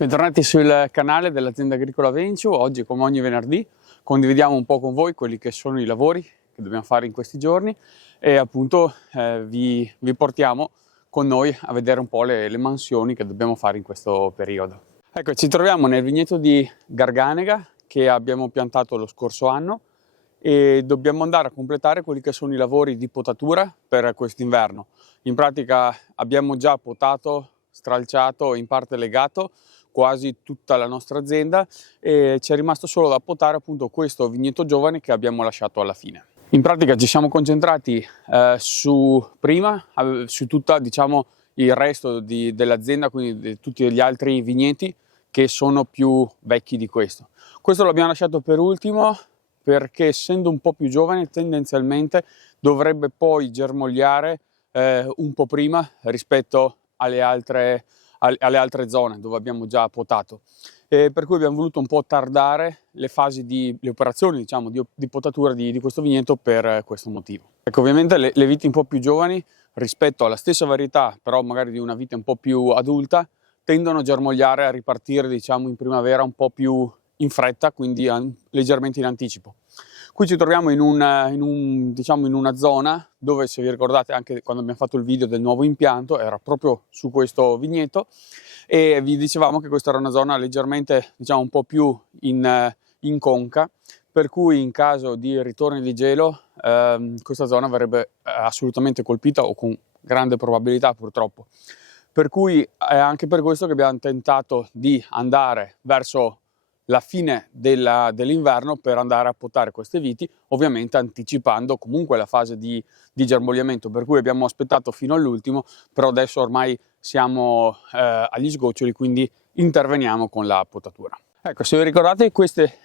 Bentornati sul canale dell'azienda agricola Vencio. Oggi, come ogni venerdì, condividiamo un po' con voi quelli che sono i lavori che dobbiamo fare in questi giorni e appunto vi portiamo con noi a vedere un po' le mansioni che dobbiamo fare in questo periodo. Ecco, ci troviamo nel vigneto di Garganega che abbiamo piantato lo scorso anno e dobbiamo andare a completare quelli che sono i lavori di potatura per quest'inverno. In pratica abbiamo già potato, stralciato e in parte legato quasi tutta la nostra azienda e ci è rimasto solo da potare appunto questo vigneto giovane che abbiamo lasciato alla fine. In pratica ci siamo concentrati su tutta, diciamo, il resto dell'azienda, quindi di tutti gli altri vigneti che sono più vecchi di questo. Questo l'abbiamo lasciato per ultimo perché, essendo un po' più giovane, tendenzialmente dovrebbe poi germogliare un po' prima rispetto alle altre zone dove abbiamo già potato, per cui abbiamo voluto un po' tardare le operazioni, diciamo, di potatura di questo vigneto per questo motivo. Ecco, ovviamente le viti un po' più giovani rispetto alla stessa varietà, però magari di una vite un po' più adulta, tendono a germogliare, a ripartire, diciamo, in primavera un po' più in fretta, quindi leggermente in anticipo. Qui ci troviamo in una zona dove, se vi ricordate, anche quando abbiamo fatto il video del nuovo impianto, era proprio su questo vigneto e vi dicevamo che questa era una zona leggermente, diciamo, un po' più in conca, per cui in caso di ritorni di gelo questa zona verrebbe assolutamente colpita, o con grande probabilità, purtroppo. Per cui è anche per questo che abbiamo tentato di andare verso la fine dell'inverno per andare a potare queste viti, ovviamente anticipando comunque la fase di germogliamento, per cui abbiamo aspettato fino all'ultimo, però adesso ormai siamo agli sgoccioli, quindi interveniamo con la potatura. Ecco, se vi ricordate, queste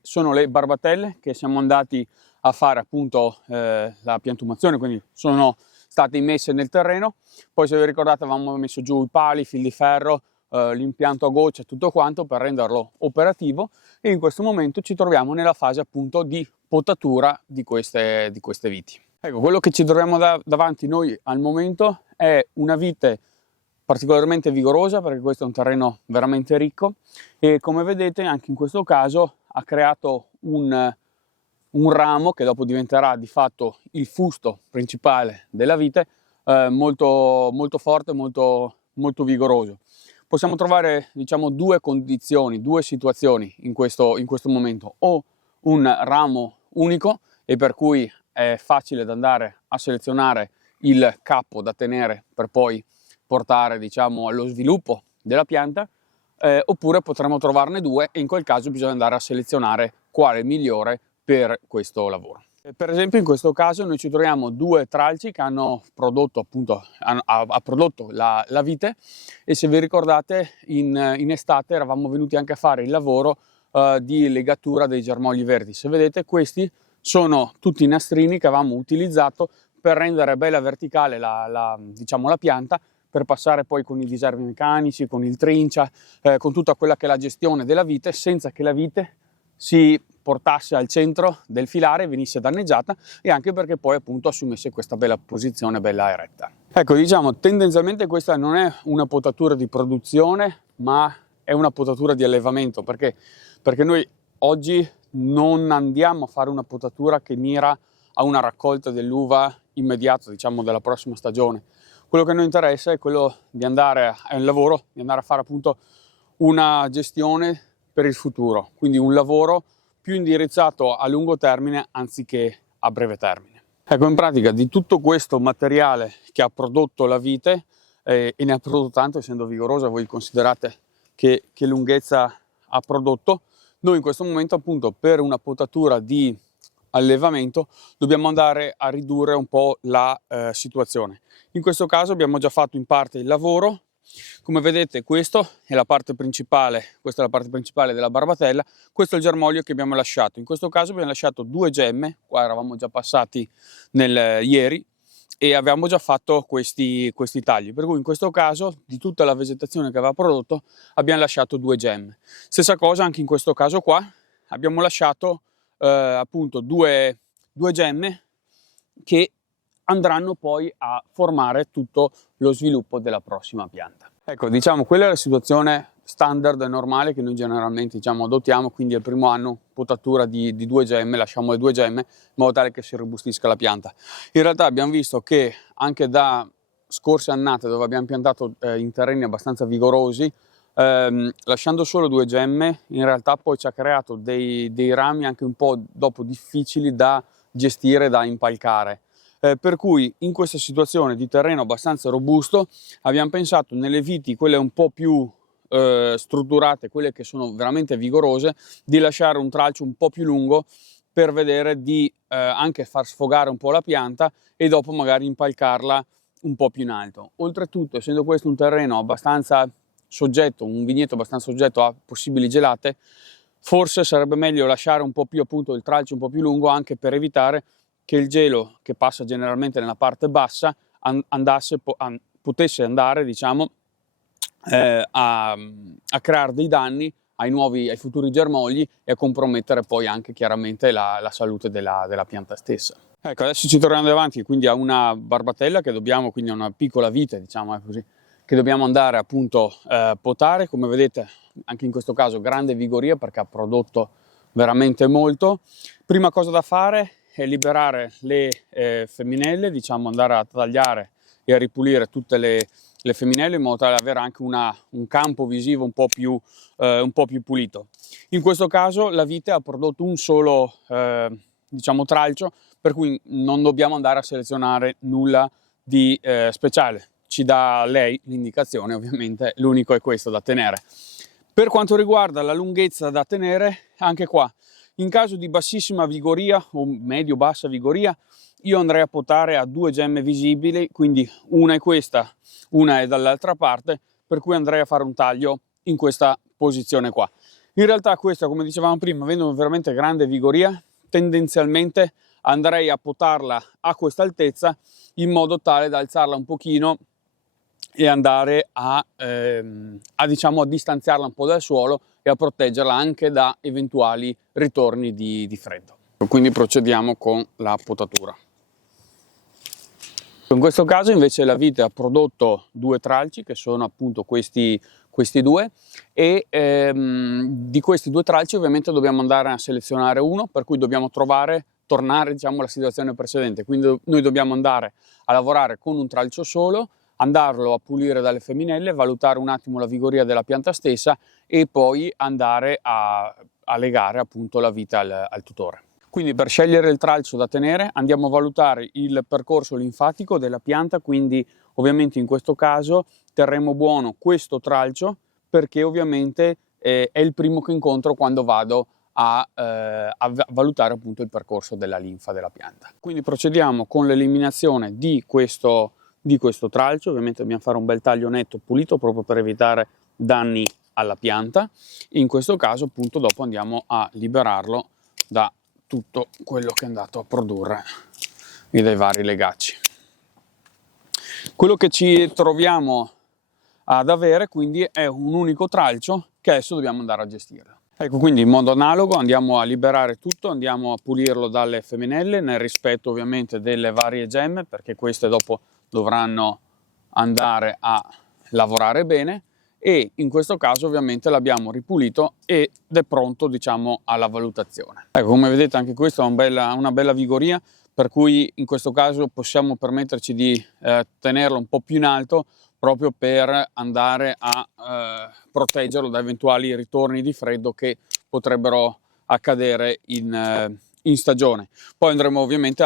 sono le barbatelle che siamo andati a fare appunto la piantumazione, quindi sono state immesse nel terreno. Poi, se vi ricordate, avevamo messo giù i pali, i fil di ferro, l'impianto a goccia, tutto quanto per renderlo operativo, e in questo momento ci troviamo nella fase appunto di potatura di queste viti. Ecco, quello che ci troviamo davanti noi al momento è una vite particolarmente vigorosa, perché questo è un terreno veramente ricco e, come vedete, anche in questo caso ha creato un ramo che dopo diventerà di fatto il fusto principale della vite, molto, molto forte, molto, molto vigoroso. Possiamo trovare, diciamo, due condizioni, due situazioni in questo momento: o un ramo unico, e per cui è facile da andare a selezionare il capo da tenere per poi portare, diciamo, allo sviluppo della pianta, oppure potremmo trovarne due, e in quel caso bisogna andare a selezionare quale è migliore per questo lavoro. Per esempio, in questo caso noi ci troviamo due tralci che hanno prodotto appunto la vite, e se vi ricordate in estate eravamo venuti anche a fare il lavoro di legatura dei germogli verdi. Se vedete, questi sono tutti i nastrini che avevamo utilizzato per rendere bella verticale diciamo, la pianta, per passare poi con i diservi meccanici, con il trincia, con tutta quella che è la gestione della vite, senza che la vite si portasse al centro del filare, venisse danneggiata, e anche perché poi appunto assumesse questa bella posizione, bella eretta. Ecco, diciamo, tendenzialmente questa non è una potatura di produzione, ma è una potatura di allevamento, perché noi oggi non andiamo a fare una potatura che mira a una raccolta dell'uva immediata, diciamo, della prossima stagione. Quello che a noi interessa è quello di andare a fare appunto una gestione per il futuro, quindi un lavoro più indirizzato a lungo termine anziché a breve termine. Ecco, in pratica, di tutto questo materiale che ha prodotto la vite, e ne ha prodotto tanto, essendo vigorosa, voi considerate che lunghezza ha prodotto, noi in questo momento appunto per una potatura di allevamento dobbiamo andare a ridurre un po' la situazione. In questo caso abbiamo già fatto in parte il lavoro. Come vedete, questa è la parte principale della barbatella, questo è il germoglio che abbiamo lasciato. In questo caso abbiamo lasciato due gemme, qua eravamo già passati ieri e avevamo già fatto questi tagli, per cui in questo caso di tutta la vegetazione che aveva prodotto abbiamo lasciato due gemme. Stessa cosa anche in questo caso qua, abbiamo lasciato appunto due gemme che andranno poi a formare tutto lo sviluppo della prossima pianta. Ecco, diciamo, quella è la situazione standard normale che noi generalmente adottiamo, quindi al primo anno potatura di 2 gemme, lasciamo le 2 gemme in modo tale che si robustisca la pianta. In realtà abbiamo visto che anche da scorse annate, dove abbiamo piantato in terreni abbastanza vigorosi, lasciando solo 2 gemme, in realtà poi ci ha creato dei rami anche un po' dopo difficili da gestire, da impalcare. Per cui in questa situazione di terreno abbastanza robusto abbiamo pensato, nelle viti quelle un po' più strutturate, quelle che sono veramente vigorose, di lasciare un tralcio un po' più lungo per vedere di anche far sfogare un po' la pianta e dopo magari impalcarla un po' più in alto. Oltretutto, essendo questo un terreno abbastanza soggetto, un vigneto abbastanza soggetto a possibili gelate, forse sarebbe meglio lasciare un po' più, appunto, il tralcio un po' più lungo, anche per evitare che il gelo, che passa generalmente nella parte bassa, potesse andare, diciamo, a creare dei danni ai futuri germogli e a compromettere poi anche chiaramente la salute della pianta stessa. Ecco, adesso ci troviamo davanti quindi a una barbatella che dobbiamo, quindi a una piccola vite, diciamo così, che dobbiamo andare appunto potare. Come vedete, anche in questo caso grande vigoria perché ha prodotto veramente molto. Prima cosa da fare è liberare le femminelle, diciamo andare a tagliare e a ripulire tutte le femminelle in modo tale da avere anche un campo visivo un po' più pulito. In questo caso la vite ha prodotto un solo diciamo tralcio, per cui non dobbiamo andare a selezionare nulla di speciale. Ci dà lei l'indicazione, ovviamente l'unico è questo da tenere. Per quanto riguarda la lunghezza da tenere, anche qua, in caso di bassissima vigoria o medio-bassa vigoria, io andrei a potare a 2 gemme visibili, quindi una è questa, una è dall'altra parte, per cui andrei a fare un taglio in questa posizione qua. In realtà questa, come dicevamo prima, avendo veramente grande vigoria, tendenzialmente andrei a potarla a questa altezza in modo tale da alzarla un pochino e andare diciamo, a distanziarla un po' dal suolo e a proteggerla anche da eventuali ritorni di freddo. Quindi procediamo con la potatura. In questo caso invece la vite ha prodotto 2 tralci, che sono appunto questi 2, e di questi 2 tralci ovviamente dobbiamo andare a selezionare uno, per cui dobbiamo tornare diciamo alla situazione precedente, quindi noi dobbiamo andare a lavorare con un tralcio solo, andarlo a pulire dalle femminelle, valutare un attimo la vigoria della pianta stessa e poi andare a legare appunto la vite al tutore. Quindi per scegliere il tralcio da tenere andiamo a valutare il percorso linfatico della pianta, quindi ovviamente in questo caso terremo buono questo tralcio perché ovviamente è il primo che incontro quando vado a valutare appunto il percorso della linfa della pianta. Quindi procediamo con l'eliminazione di questo tralcio. Ovviamente dobbiamo fare un bel taglio netto pulito proprio per evitare danni alla pianta. In questo caso appunto dopo andiamo a liberarlo da tutto quello che è andato a produrre e dai vari legacci. Quello che ci troviamo ad avere quindi è un unico tralcio che adesso dobbiamo andare a gestire. Ecco, quindi in modo analogo andiamo a liberare tutto, andiamo a pulirlo dalle femminelle nel rispetto ovviamente delle varie gemme, perché queste dopo dovranno andare a lavorare bene, e in questo caso ovviamente l'abbiamo ripulito ed è pronto diciamo alla valutazione. Ecco, come vedete anche questo ha una bella vigoria, per cui in questo caso possiamo permetterci di tenerlo un po' più in alto proprio per andare a proteggerlo da eventuali ritorni di freddo che potrebbero accadere in stagione. Poi andremo ovviamente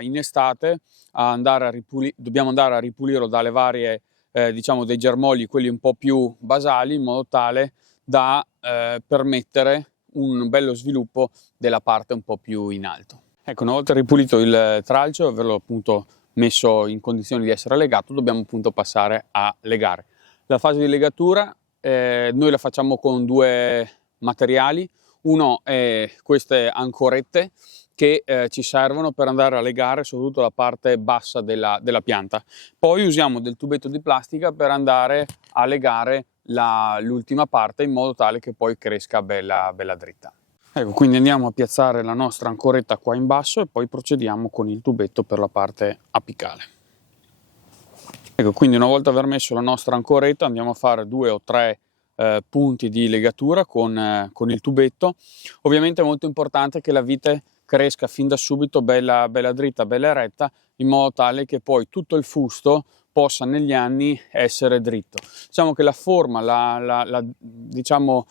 in estate dobbiamo andare a ripulirlo dalle varie diciamo dei germogli, quelli un po' più basali, in modo tale da permettere un bello sviluppo della parte un po' più in alto. Ecco, una volta ripulito il tralcio, averlo appunto messo in condizioni di essere legato, dobbiamo appunto passare a legare. La fase di legatura noi la facciamo con 2 materiali. Uno è queste ancorette che ci servono per andare a legare soprattutto la parte bassa della pianta. Poi usiamo del tubetto di plastica per andare a legare l'ultima parte in modo tale che poi cresca bella dritta. Ecco, quindi andiamo a piazzare la nostra ancoretta qua in basso e poi procediamo con il tubetto per la parte apicale. Ecco, quindi una volta aver messo la nostra ancoretta andiamo a fare 2 o 3 punti di legatura con il tubetto. Ovviamente è molto importante che la vite cresca fin da subito bella dritta, bella eretta, in modo tale che poi tutto il fusto possa negli anni essere dritto. Diciamo che la forma, diciamo,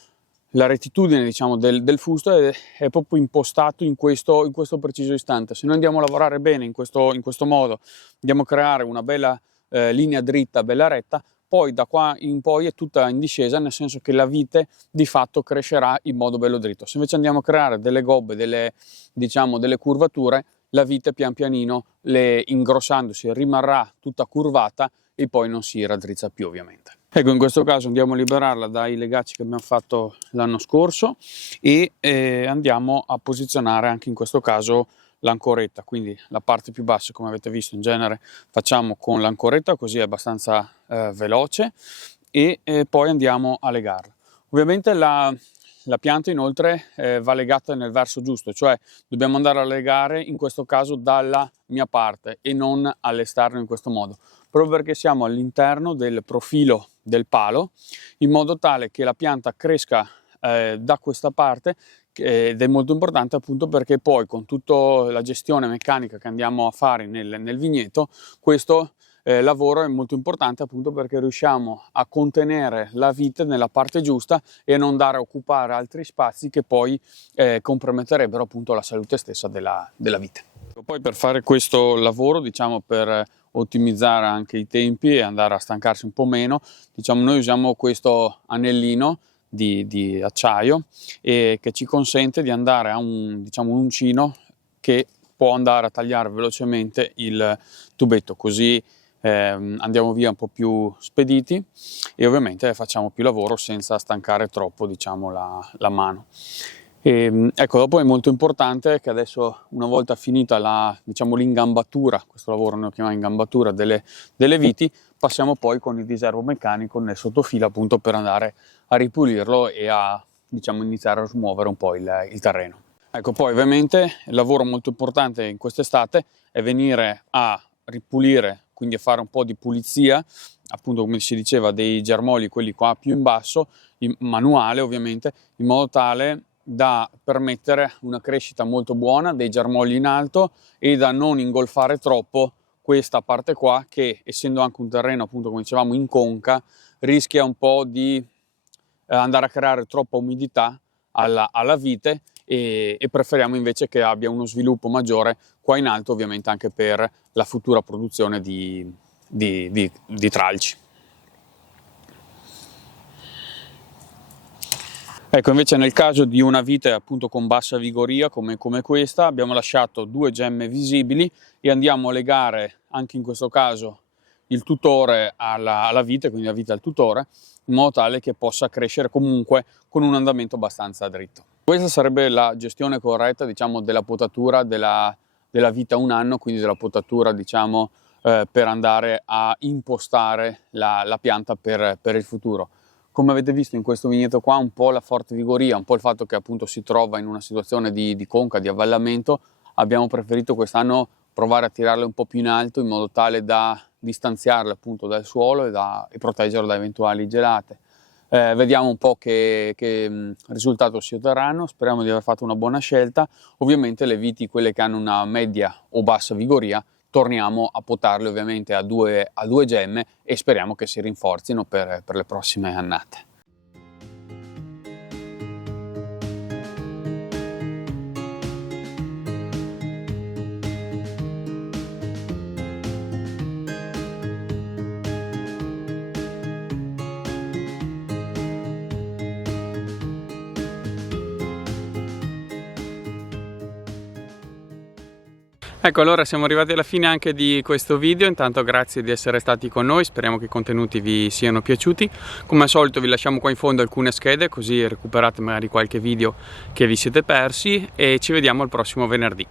la rettitudine, diciamo, del fusto è proprio impostato in questo preciso istante. Se noi andiamo a lavorare bene in questo modo, andiamo a creare una bella linea dritta, bella retta, poi da qua in poi è tutta in discesa, nel senso che la vite di fatto crescerà in modo bello dritto. Se invece andiamo a creare delle gobbe, delle curvature, la vite pian pianino, ingrossandosi, rimarrà tutta curvata e poi non si raddrizza più, ovviamente. Ecco, in questo caso andiamo a liberarla dai legacci che abbiamo fatto l'anno scorso e andiamo a posizionare anche in questo caso l'ancoretta, quindi la parte più bassa, come avete visto, in genere facciamo con l'ancoretta, così è abbastanza veloce, e poi andiamo a legarla. Ovviamente la pianta inoltre va legata nel verso giusto, cioè dobbiamo andare a legare in questo caso dalla mia parte e non all'esterno in questo modo, proprio perché siamo all'interno del profilo del palo, in modo tale che la pianta cresca da questa parte, ed è molto importante appunto perché poi con tutta la gestione meccanica che andiamo a fare nel vigneto, questo lavoro è molto importante appunto perché riusciamo a contenere la vite nella parte giusta e a non andare a occupare altri spazi che poi comprometterebbero appunto la salute stessa della vite. Poi per fare questo lavoro, diciamo, per ottimizzare anche i tempi e andare a stancarsi un po' meno, diciamo, noi usiamo questo anellino di acciaio che ci consente di andare a un uncino che può andare a tagliare velocemente il tubetto, così andiamo via un po' più spediti e ovviamente facciamo più lavoro senza stancare troppo, diciamo, la mano. Ecco, dopo è molto importante che adesso, una volta finita l'ingambatura, questo lavoro noi lo chiamiamo ingambatura delle viti, passiamo poi con il diserbo meccanico nel sottofilo appunto per andare a ripulirlo e a, diciamo, iniziare a smuovere un po' il terreno. Ecco, poi ovviamente il lavoro molto importante in quest'estate è venire a ripulire, quindi a fare un po' di pulizia, appunto come si diceva, dei germogli, quelli qua più in basso, manuale ovviamente, in modo tale da permettere una crescita molto buona dei germogli in alto e da non ingolfare troppo questa parte qua che, essendo anche un terreno appunto come dicevamo in conca, rischia un po' di andare a creare troppa umidità alla vite e preferiamo invece che abbia uno sviluppo maggiore qua in alto, ovviamente anche per la futura produzione di tralci. Ecco, invece nel caso di una vite appunto con bassa vigoria come questa, abbiamo lasciato 2 gemme visibili e andiamo a legare anche in questo caso il tutore alla vite, quindi la vite al tutore, in modo tale che possa crescere comunque con un andamento abbastanza dritto. Questa sarebbe la gestione corretta, diciamo, della potatura della vite a un anno, quindi della potatura, diciamo, per andare a impostare la pianta per il futuro. Come avete visto in questo vigneto qua, un po' la forte vigoria, un po' il fatto che appunto si trova in una situazione di conca, di avvallamento, abbiamo preferito quest'anno provare a tirarle un po' più in alto in modo tale da distanziarle appunto dal suolo e proteggerle da eventuali gelate. Vediamo un po' che risultato si otterranno, speriamo di aver fatto una buona scelta. Ovviamente le viti, quelle che hanno una media o bassa vigoria, torniamo a potarle ovviamente a due gemme e speriamo che si rinforzino per le prossime annate. Ecco, allora siamo arrivati alla fine anche di questo video. Intanto grazie di essere stati con noi, speriamo che i contenuti vi siano piaciuti. Come al solito vi lasciamo qua in fondo alcune schede, così recuperate magari qualche video che vi siete persi, e ci vediamo il prossimo venerdì.